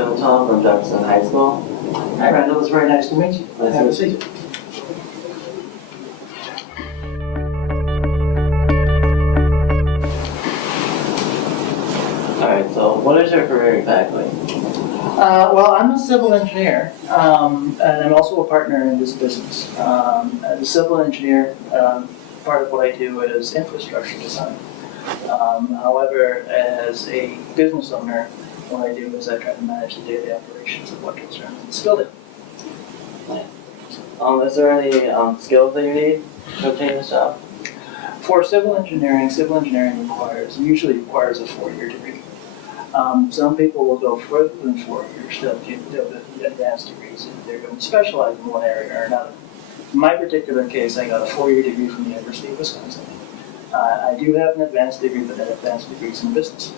Simental from Jefferson High School. Hi, Randall. It's very nice to meet you. Nice Have to a seat. Alright, so what is your career exactly? Well, I'm a civil engineer, and I'm also a partner in this business. As a civil engineer, part of what I do is infrastructure design. However, as a business owner, what I do is I try to manage the daily operations of what goes around in this building. Is there any skills that you need to obtain this job? For civil engineering usually requires a 4-year degree. Some people will go further than 4 years. They'll get advanced degrees if they're going to specialize in one area or another. In my particular case, I got a 4-year degree from the University of Wisconsin. I do have an advanced degree, but that advanced degree is in business.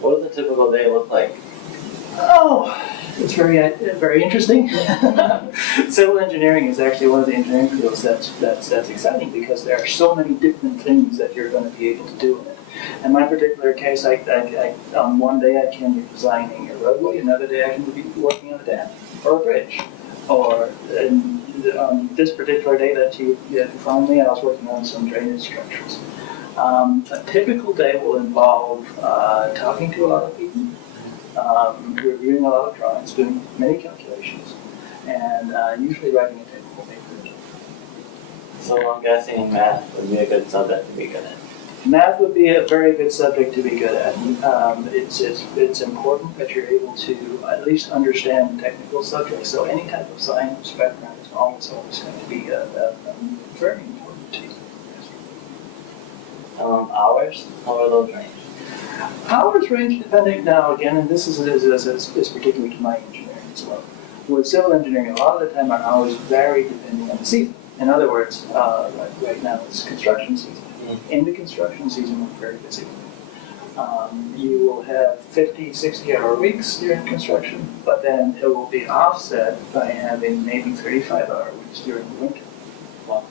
What does a typical day look like? Oh, it's very interesting. Civil engineering is actually one of the engineering fields that's exciting because there are so many different things that you're going to be able to do in it. In my particular case, one day I can be designing a roadway, another day I can be working on a dam or a bridge. Or this particular day that you found me, I was working on some drainage structures. A typical day will involve talking to a lot of people, reviewing a lot of drawings, doing many calculations, and usually writing a technical paper. So I'm guessing math would be a good subject to be good at. Math would be a very good subject to be good at. It's important that you're able to at least understand technical subjects. So any type of science background is always going to be very important to you. Hours? How are those range? Hours range depending, now again, and this is particular to my engineering as well. With civil engineering, a lot of the time our hours vary depending on the season. In other words, right now it's construction season. In the construction season, we're very busy. You will have 50, 60-hour weeks during construction, but then it will be offset by having maybe 35-hour weeks during the winter. Wow.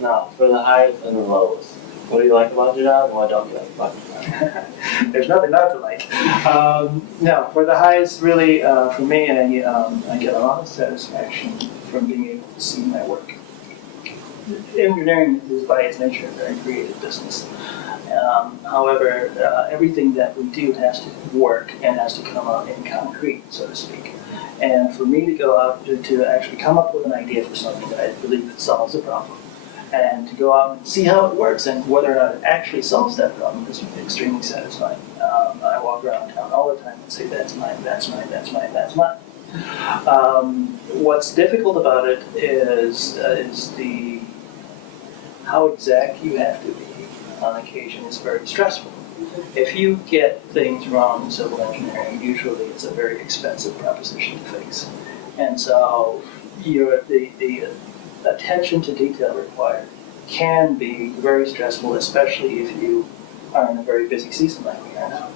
Now, for the highs and the lows, what do you like about your job and what don't you like about your job? There's nothing not to like. No, for the highs, really, for me, I get a lot of satisfaction from being able to see my work. Engineering is by its nature a very creative business. However, everything that we do has to work and has to come out in concrete, so to speak. And for me to go out to actually come up with an idea for something that I believe solves a problem, and to go out and see how it works and whether or not it actually solves that problem is extremely satisfying. I walk around town all the time and say, that's mine, that's mine, that's mine, that's mine. What's difficult about it is how exact you have to be on occasion is very stressful. If you get things wrong in civil engineering, usually it's a very expensive proposition to fix. And so the attention to detail required can be very stressful, especially if you are in a very busy season like we are now.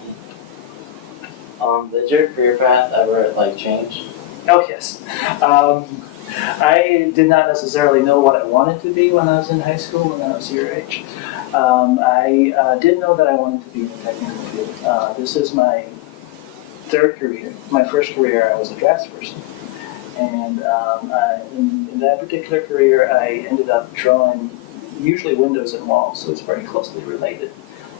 Did your career path ever change? Oh yes. I did not necessarily know what I wanted to be when I was in high school, when I was your age. I did know that I wanted to be in the technical field. This is my third career. My first career, I was a draftsperson. And in that particular career, I ended up drawing usually windows and walls, so it's very closely related.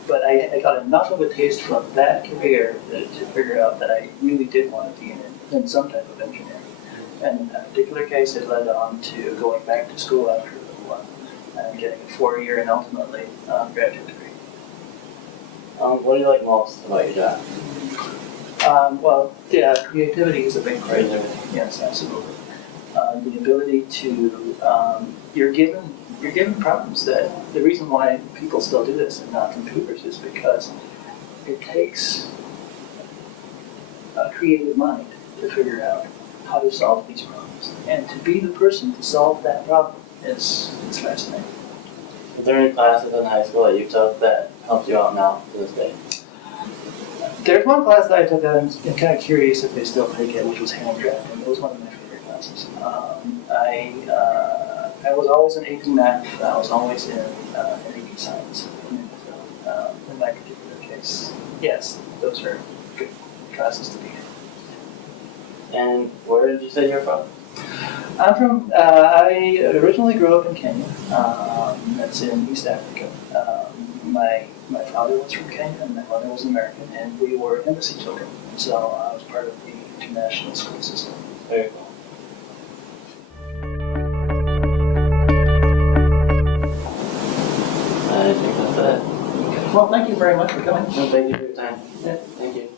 But I got enough of a taste from that career to figure out that I really did want to be in some type of engineering. And in that particular case, it led on to going back to school after a little while and getting a 4-year and ultimately graduate degree. What do you like most about your job? Well, yeah, creativity is a big part of everything. Yes, absolutely. The ability to, you're given problems that the reason why people still do this and not computers is because it takes a creative mind to figure out how to solve these problems. And to be the person to solve that problem is fascinating. Is there any classes in high school that you took that helped you out now to this day? There's one class that I took that I'm kind of curious if they still take it, which was hand drafting. It was one of my favorite classes. I was always in AP Math. I was always in AP Science. And, in my particular case, yes, those are good classes to be in. And where did you say you're from? I'm from, I originally grew up in Kenya. That's in East Africa. My father was from Kenya and my mother was American, and we were embassy children. So I was part of the international school system. Very cool. I think that's it. Well, thank you very much for coming. No, thank you for your time. Yeah. Thank you.